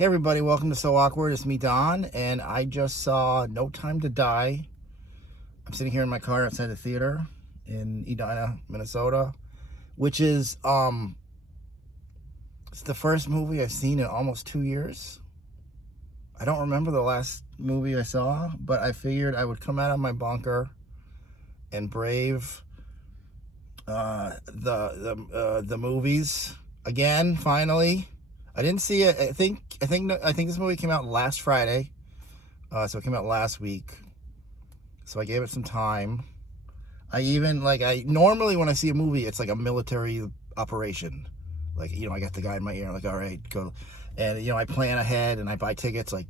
Hey everybody, welcome to So Awkward. It's me, Don, and I just saw No Time to Die. I'm sitting here in my car outside the theater in Edina, Minnesota, which is it's the first movie I've seen in almost 2 years. I don't remember the last movie I saw, but I figured I would come out of my bunker and brave the movies again. Finally, I didn't see it. I think this movie came out last Friday, so it came out last week. So I gave it some time. I normally when I see a movie, it's like a military operation. Like, I got the guy in my ear, like, all right, go. And, I plan ahead and I buy tickets like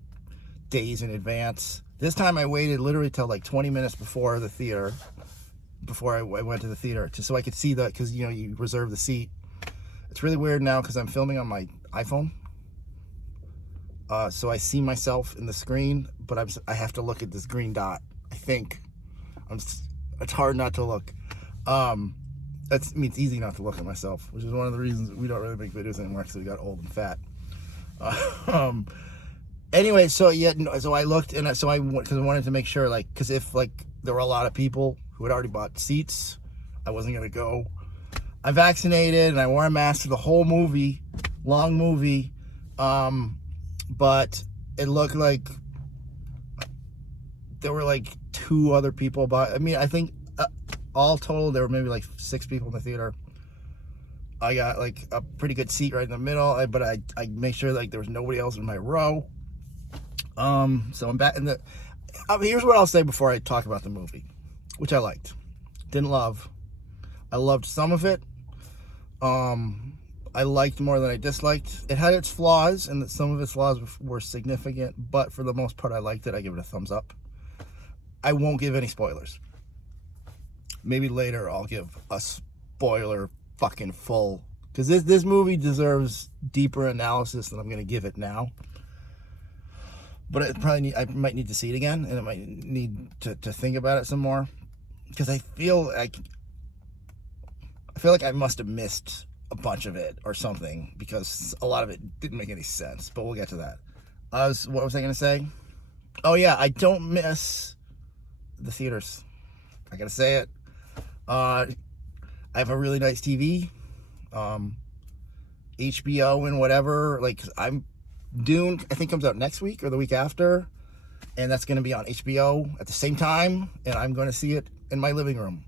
days in advance. This time I waited literally till like 20 minutes before I went to the theater, just so I could see because, you reserve the seat. It's really weird now because I'm filming on my iPhone. So I see myself in the screen, but I have to look at this green dot. I think it's hard not to look. It's easy not to look at myself, which is one of the reasons we don't really make videos anymore because we got old and fat. Anyway, so I looked and because I wanted to make sure, because if there were a lot of people who had already bought seats, I wasn't gonna go. I'm vaccinated and I wore a mask for the whole movie, long movie, but it looked like there were like 2 other people. But I think all total there were maybe like 6 people in the theater. I got like a pretty good seat right in the middle, but I made sure there was nobody else in my row. So I'm back in the. Here's what I'll say before I talk about the movie, which I liked, didn't love. I loved some of it. I liked more than I disliked. It had its flaws, and some of its flaws were significant, but for the most part, I liked it. I give it a thumbs up. I won't give any spoilers. Maybe later I'll give a spoiler fucking full, because this movie deserves deeper analysis than I'm going to give it now. But I might need to see it again, and I might need to think about it some more, because I feel like I must have missed a bunch of it or something, because a lot of it didn't make any sense. But we'll get to that. What was I going to say? Oh yeah, I don't miss the theaters. I gotta say it. I have a really nice TV, HBO and whatever. Dune, I think, comes out next week or the week after, and that's going to be on HBO at the same time, and I'm going to see it in my living room,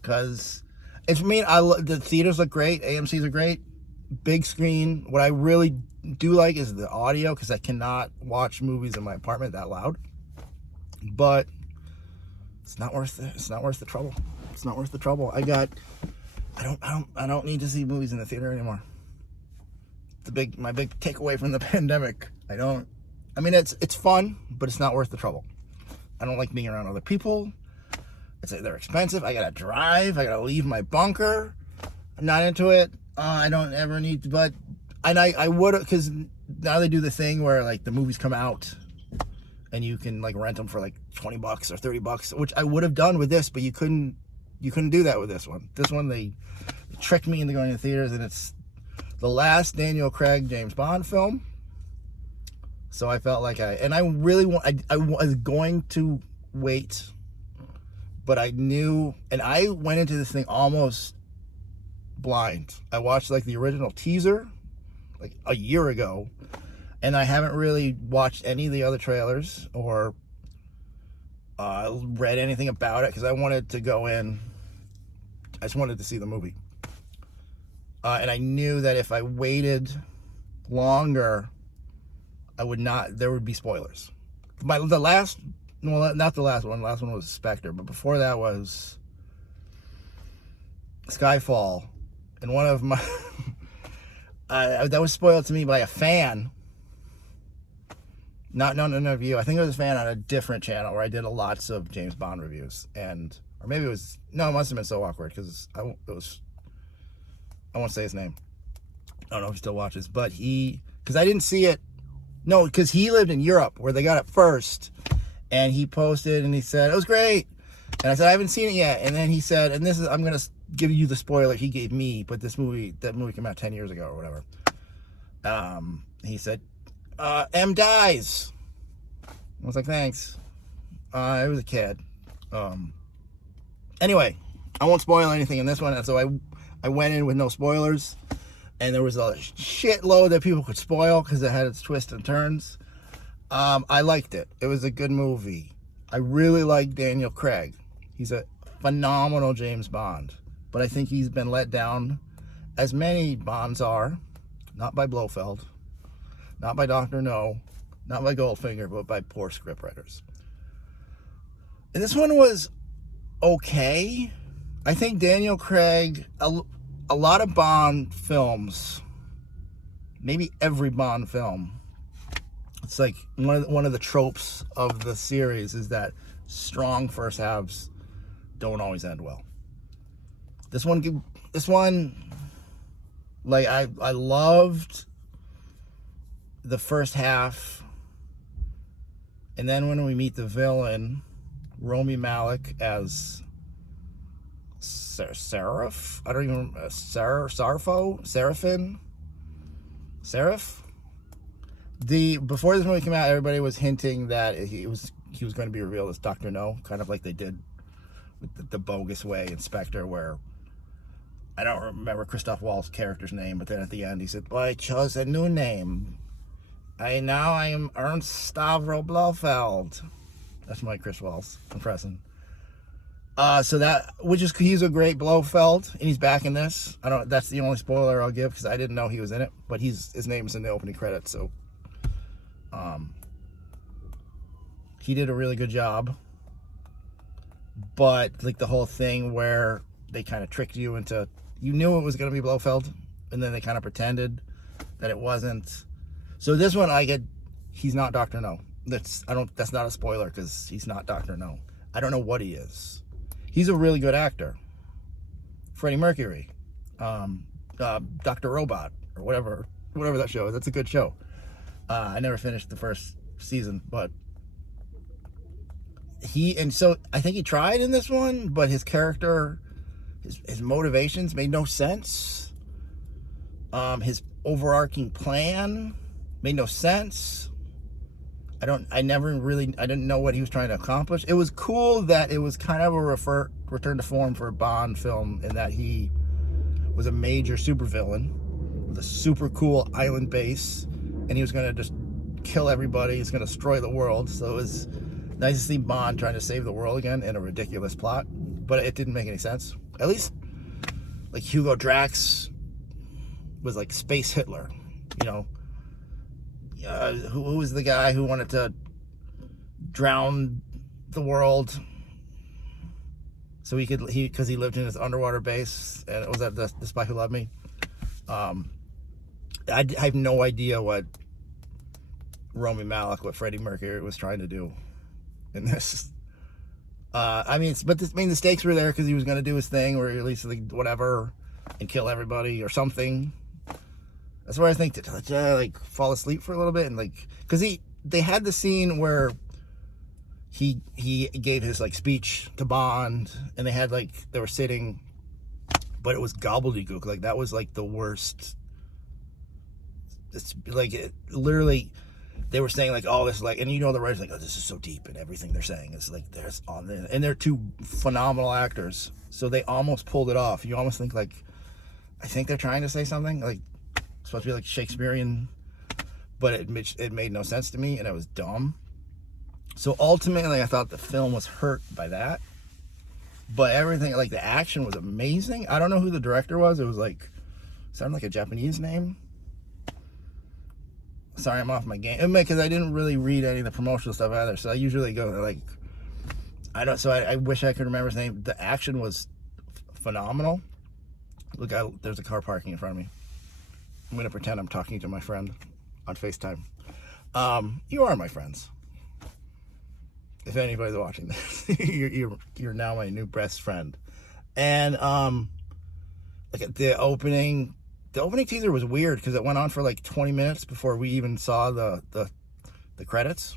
because the theaters look great, AMC's are great, big screen. What I really do like is the audio, because I cannot watch movies in my apartment that loud. But it's not worth it. It's not worth the trouble. It's not worth the trouble. I don't need to see movies in the theater anymore. My big takeaway from the pandemic. It's fun, but it's not worth the trouble. I don't like being around other people. They're expensive. I gotta drive. I gotta leave my bunker. I'm not into it. I don't ever need to, but I would, because now they do the thing where the movies come out and you can rent them for $20 or $30, which I would have done with this, but you couldn't do that with this one. This one, they tricked me into going to the theaters, and it's the last Daniel Craig James Bond film. So I felt like I was going to wait, but I knew, and I went into this thing almost blind. I watched the original teaser a year ago, and I haven't really watched any of the other trailers or read anything about it, because I wanted to go in. I just wanted to see the movie. And I knew that if I waited longer, there would be spoilers. Not the last one. The last one was Spectre, but before that was Skyfall. And one of my that was spoiled to me by a fan. Not none of you. I think it was a fan on a different channel where I did lots of James Bond reviews, or maybe it must have been So Awkward, because I won't say his name. I don't know if he still watches, but because I didn't see it. No, because he lived in Europe where they got it first, and he posted and he said it was great, and I said I haven't seen it yet, and then he said, and I'm gonna give you the spoiler he gave me, but that movie came out 10 years ago or whatever. He said, M dies. I was like, thanks. It was a kid. Anyway, I won't spoil anything in this one, and so I went in with no spoilers, and there was a shitload that people could spoil because it had its twists and turns. I liked it. It was a good movie. I really like Daniel Craig. He's a phenomenal James Bond, but I think he's been let down, as many Bonds are, not by Blofeld, not by Dr. No, not by Goldfinger, but by poor scriptwriters. And this one was okay. I think Daniel Craig, a lot of Bond films, maybe every Bond film, it's like one of the tropes of the series is that strong first halves don't always end well. This one, like I loved the first half, and then when we meet the villain, Rami Malek as Seraph. I don't even Seraph. Before this movie came out, everybody was hinting that he was going to be revealed as Dr. No, kind of like they did with the Bogus Way Inspector, where I don't remember Christoph Waltz's character's name, but then at the end he said, "Well, I chose a new name. I am Ernst Stavro Blofeld." That's my Chris Waltz impression. So that, he's a great Blofeld, and he's back in this. That's the only spoiler I'll give because I didn't know he was in it, but his name is in the opening credits, so he did a really good job. But like the whole thing where they kind of tricked you into, you knew it was going to be Blofeld, and then they kind of pretended that it wasn't. So this one, he's not Dr. No. That's not a spoiler because he's not Dr. No. I don't know what he is. He's a really good actor. Freddie Mercury, Dr. Robot, or whatever that show is. That's a good show. I never finished the first season, but so I think he tried in this one, but his character, his motivations made no sense. His overarching plan made no sense. I didn't know what he was trying to accomplish. It was cool that it was kind of a return to form for a Bond film, in that he was a major supervillain with a super cool island base, and he was going to just kill everybody. He's going to destroy the world. So it was nice to see Bond trying to save the world again in a ridiculous plot, but it didn't make any sense. At least, like, Hugo Drax was like Space Hitler, you know. Who was the guy who wanted to drown the world so because he lived in his underwater base, and it was that the Spy Who Loved Me. I have no idea what Rami Malek, what Freddie Mercury was trying to do in this. The stakes were there because he was going to do his thing, or at least like whatever, and kill everybody or something. That's where I think to fall asleep for a little bit, and because they had the scene where he gave his like speech to Bond, and they were sitting, but it was gobbledygook. Like, that was like the worst. It's like, literally, they were saying like all this, like, and the writers like, oh, this is so deep, and everything they're saying is like there's on there, and they're two phenomenal actors, so they almost pulled it off. You almost think like, I think they're trying to say something like, supposed to be like Shakespearean, but it made no sense to me, and it was dumb. So ultimately I thought the film was hurt by that, but everything, like the action was amazing. I don't know who the director was. It was like, sounded like a Japanese name. Sorry, I'm off my game because I didn't really read any of the promotional stuff either, so I usually go like, I wish I could remember his name. The action was phenomenal. Look, there's a car parking in front of me. I'm going to pretend I'm talking to my friend on FaceTime. You are my friends. If anybody's watching this, you're now my new best friend. And the opening teaser was weird because it went on for like 20 minutes before we even saw the credits.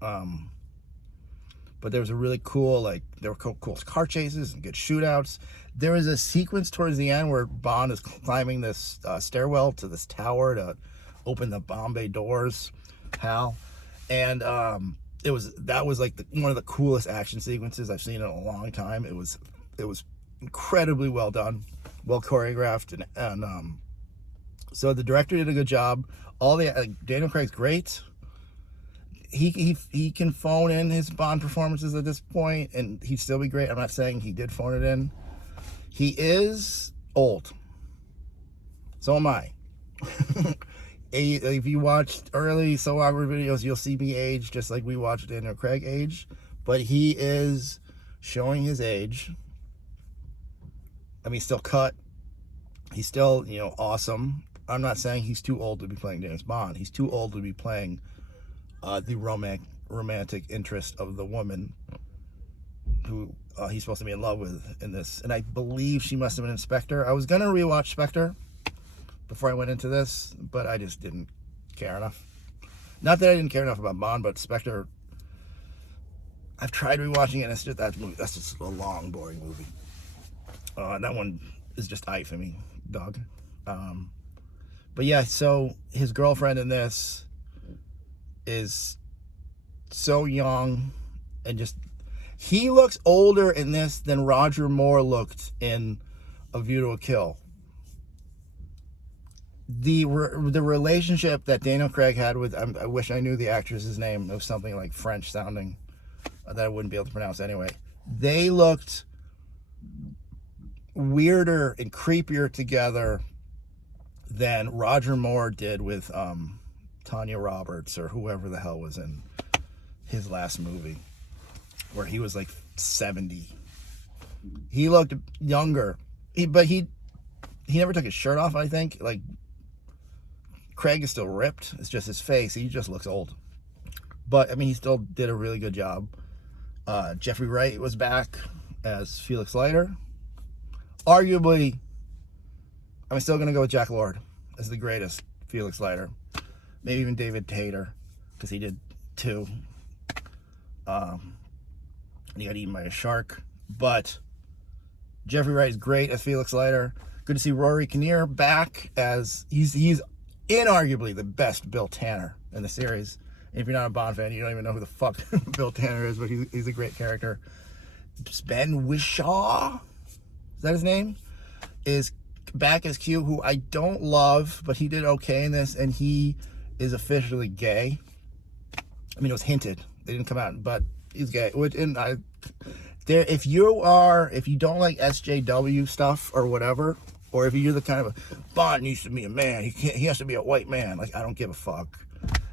But there was a really cool, there were cool car chases and good shootouts. There was a sequence towards the end where Bond is climbing this stairwell to this tower to open the Bombay doors, Hal. And that was like one of the coolest action sequences I've seen in a long time. It was incredibly well done, well choreographed, and so the director did a good job. Daniel Craig's great. He can phone in his Bond performances at this point, and he'd still be great. I'm not saying he did phone it in. He is old. So am I. If you watched early So Awkward videos, you'll see me age just like we watched Daniel Craig age. But he is showing his age. I mean, he's still cut. He's still, awesome. I'm not saying he's too old to be playing James Bond. He's too old to be playing the romantic interest of the woman who he's supposed to be in love with in this. And I believe she must have been in Spectre. I was going to rewatch Spectre before I went into this, but I just didn't care enough. Not that I didn't care enough about Bond, but Spectre, I've tried rewatching it, and it's just that's just a long, boring movie. That one is just eye for me, dog. But yeah, so his girlfriend in this is so young, and just he looks older in this than Roger Moore looked in A View to a Kill. The relationship that Daniel Craig had with, I wish I knew the actress's name. It was something like French sounding that I wouldn't be able to pronounce anyway. They looked weirder and creepier together than Roger Moore did with Tanya Roberts or whoever the hell was in his last movie, where he was like 70. He looked younger, but he never took his shirt off. I think like Craig is still ripped. It's just his face. He just looks old, but I mean he still did a really good job. Jeffrey Wright was back as Felix Leiter. Arguably, I'm still going to go with Jack Lord as the greatest Felix Leiter. Maybe even David Hayter, because he did 2. And he got eaten by a shark. But Jeffrey Wright is great as Felix Leiter. Good to see Rory Kinnear back as he's inarguably the best Bill Tanner in the series. And if you're not a Bond fan, you don't even know who the fuck Bill Tanner is, but he's a great character. Ben Whishaw, is that his name? Is back as Q, who I don't love, but he did okay in this, and he is officially gay. I mean, it was hinted. They didn't come out, but he's gay. If you don't like SJW stuff or whatever, or if you're the kind of Bond needs to be a man, he has to be a white man. Like, I don't give a fuck.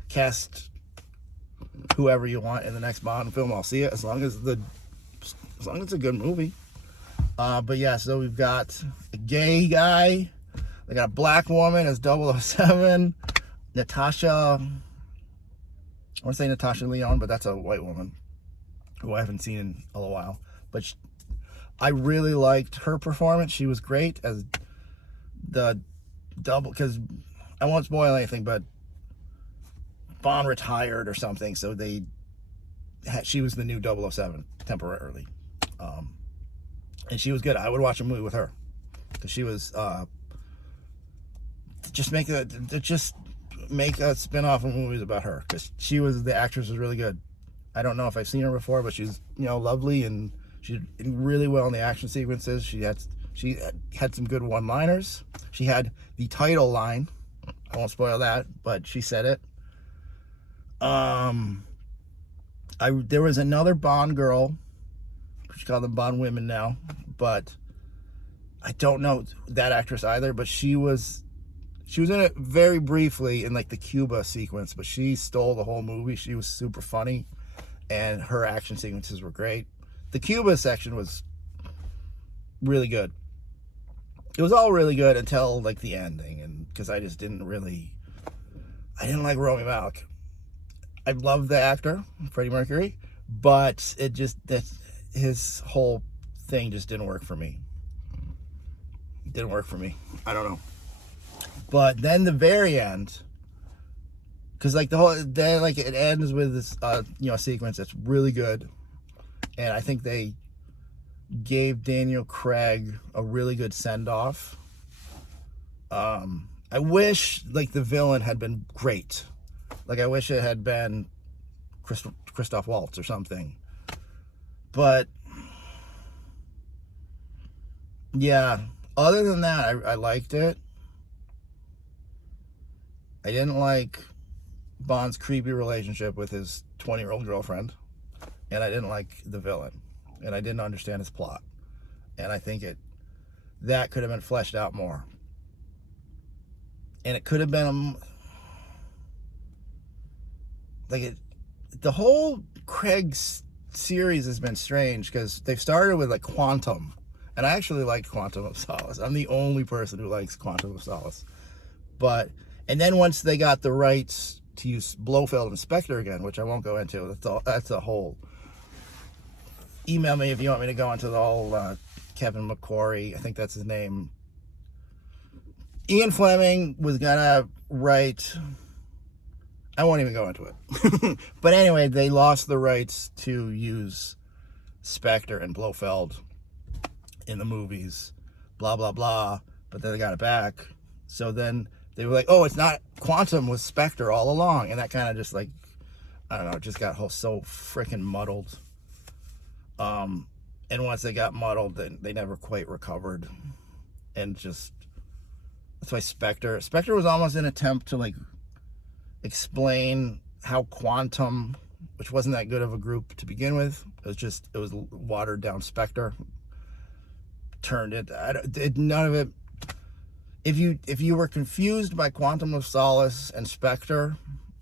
Cast whoever you want in the next Bond film, I'll see it as long as it's a good movie. But yeah, so we've got a gay guy. They got a black woman as 007. Natasha, I want to say Natasha Lyonne, but that's a white woman who I haven't seen in a little while. But I really liked her performance. She was great as the double, because I won't spoil anything, but Bond retired or something, so she was the new 007 temporarily. And she was good. I would watch a movie with her because she was just make a spin-off of movies about her, because the actress was really good. I don't know if I've seen her before, but she's lovely, and she did really well in the action sequences. She had some good one-liners. She had the title line. I won't spoil that, but she said it. There was another Bond girl. She called them Bond women now, but I don't know that actress either. But she was in it very briefly in like the Cuba sequence, but she stole the whole movie. She was super funny, and her action sequences were great. The Cuba section was really good. It was all really good until like the ending, and because I didn't like Rami Malek. I love the actor, Freddie Mercury, but his whole thing just didn't work for me. It didn't work for me. I don't know. But then the very end, because like it ends with this sequence that's really good, and I think they gave Daniel Craig a really good send off. I wish like the villain had been great. Like I wish it had been Christoph Waltz or something. But yeah, other than that, I liked it. I didn't like Bond's creepy relationship with his 20-year-old girlfriend, and I didn't like the villain, and I didn't understand his plot, and I think that could have been fleshed out more, and it could have been the whole Craig series has been strange because they've started with like Quantum, and I actually liked Quantum of Solace. I'm the only person who likes Quantum of Solace, and then once they got the rights to use Blofeld and Spectre again, which I won't go into, that's a whole. Email me if you want me to go into the whole Kevin McQuarrie, I think that's his name. Ian Fleming was gonna write. I won't even go into it. But anyway, they lost the rights to use Spectre and Blofeld in the movies, blah, blah, blah. But then they got it back. So then they were like, oh, it's not Quantum, was Spectre all along. And that kind of just like, I don't know, it just got so freaking muddled. And once they got muddled, then they never quite recovered. And just, that's why Spectre was almost an attempt to like explain how Quantum, which wasn't that good of a group to begin with, it was watered down Spectre, turned it, none of it. If you were confused by Quantum of Solace and Spectre,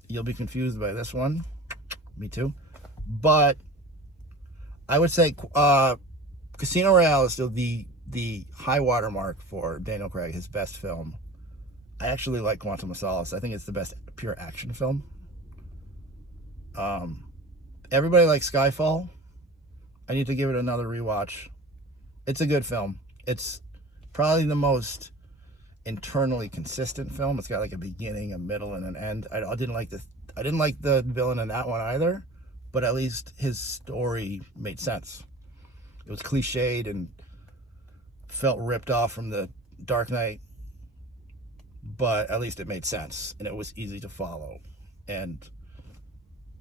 you'll be confused by this one. Me too. But I would say Casino Royale is still the high watermark for Daniel Craig, his best film. I actually like Quantum of Solace. I think it's the best pure action film. Everybody likes Skyfall. I need to give it another rewatch. It's a good film. It's probably the most internally consistent film. It's got like a beginning, a middle, and an end. I didn't like the villain in that one either, but at least his story made sense. It was cliched and felt ripped off from the Dark Knight, but at least it made sense and it was easy to follow, and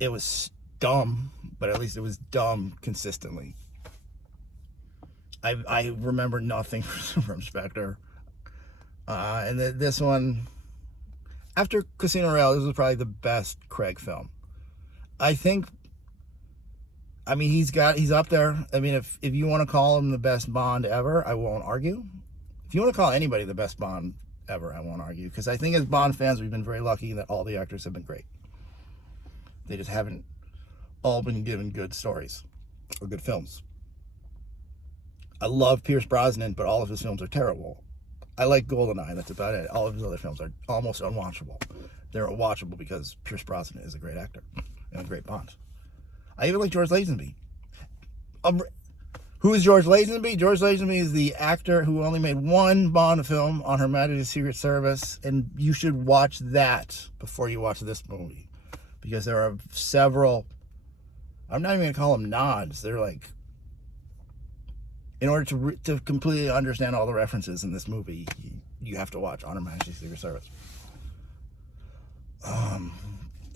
it was dumb, but at least it was dumb consistently. I remember nothing from Spectre, and this one, after Casino Royale, this was probably the best Craig film. I think. I mean, he's up there. I mean, if you want to call him the best Bond ever, I won't argue. If you want to call anybody the best Bond ever, I won't argue, because I think as Bond fans, we've been very lucky that all the actors have been great. They just haven't all been given good stories or good films. I love Pierce Brosnan, but all of his films are terrible. I like GoldenEye, that's about it. All of his other films are almost unwatchable. They're watchable because Pierce Brosnan is a great actor and a great Bond. I even like George Lazenby. Who is George Lazenby? George Lazenby is the actor who only made one Bond film on Her Majesty's Secret Service, and you should watch that before you watch this movie, because there are several, I'm not even going to call them nods, they're like, in order to completely understand all the references in this movie, you have to watch On Her Majesty's Secret Service.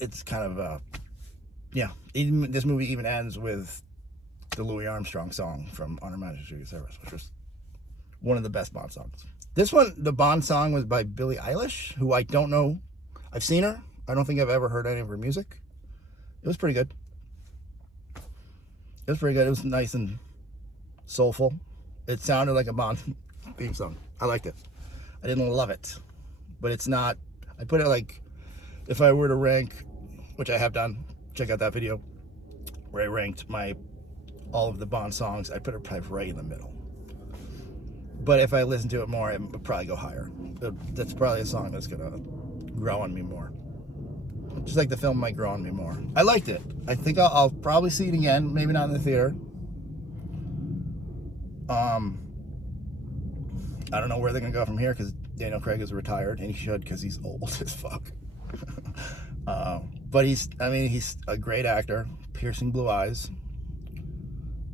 It's kind of this movie even ends with the Louis Armstrong song from On Her Majesty's Secret Service, which was one of the best Bond songs. This one, the Bond song, was by Billie Eilish, who I don't know. I've seen her. I don't think I've ever heard any of her music. It was pretty good. It was nice and soulful. It sounded like a Bond theme song. I liked it. I didn't love it, but it's not. I put it like, if I were to rank, which I have done, check out that video where I ranked all of the Bond songs, I put it probably right in the middle. But if I listen to it more, it would probably go higher. That's probably a song that's gonna grow on me more. Just like the film might grow on me more. I liked it. I think I'll probably see it again, maybe not in the theater. I don't know where they're gonna go from here, because Daniel Craig is retired, and he should, because he's old as fuck. But he's a great actor, piercing blue eyes.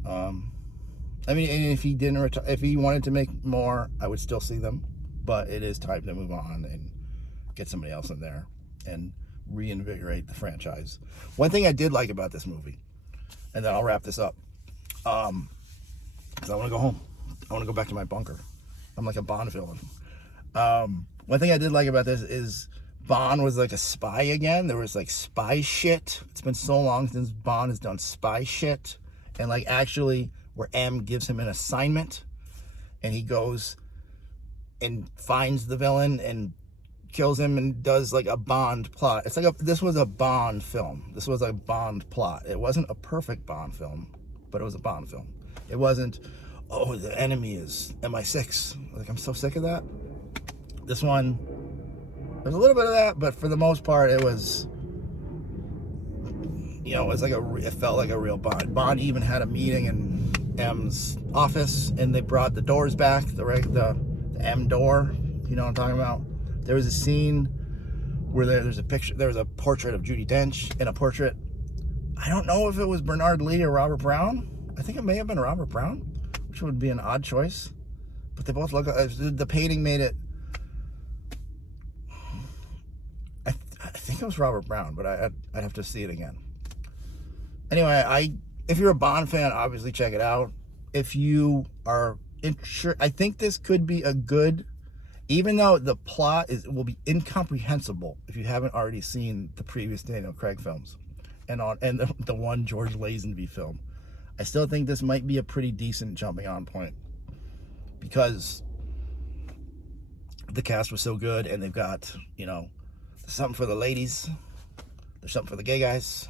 And if he wanted to make more, I would still see them, but it is time to move on and get somebody else in there and reinvigorate the franchise. One thing I did like about this movie, and then I'll wrap this up, because I want to go home. I want to go back to my bunker. I'm like a Bond villain. One thing I did like about this is Bond was like a spy again. There was like spy shit. It's been so long since Bond has done spy shit. And like actually where M gives him an assignment and he goes and finds the villain and kills him and does like a Bond plot. It's like this was a Bond film. This was a Bond plot. It wasn't a perfect Bond film, but it was a Bond film. It wasn't, oh, the enemy is MI6. Like, I'm so sick of that. This one, there's a little bit of that, but for the most part, it was, you know, it felt like a real Bond. Bond even had a meeting in M's office, and they brought the doors back, the M door. You know what I'm talking about? There was a scene where there's a picture, there was a portrait of Judi Dench and a portrait. I don't know if it was Bernard Lee or Robert Brown. I think it may have been Robert Brown, which would be an odd choice. But they both look. The painting made it. I think it was Robert Brown, but I'd have to see it again. Anyway, if you're a Bond fan, obviously check it out. If you are interested, I think this could be a good. Even though the plot will be incomprehensible if you haven't already seen the previous Daniel Craig films and the one George Lazenby film, I still think this might be a pretty decent jumping on point because the cast was so good, and they've got, you know, there's something for the ladies, there's something for the gay guys,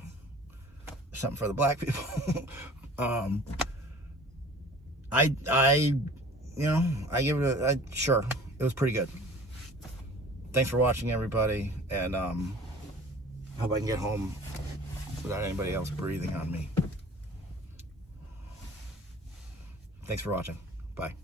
there's something for the black people. I give it sure. It was pretty good. Thanks for watching, everybody, and hope I can get home without anybody else breathing on me. Thanks for watching. Bye.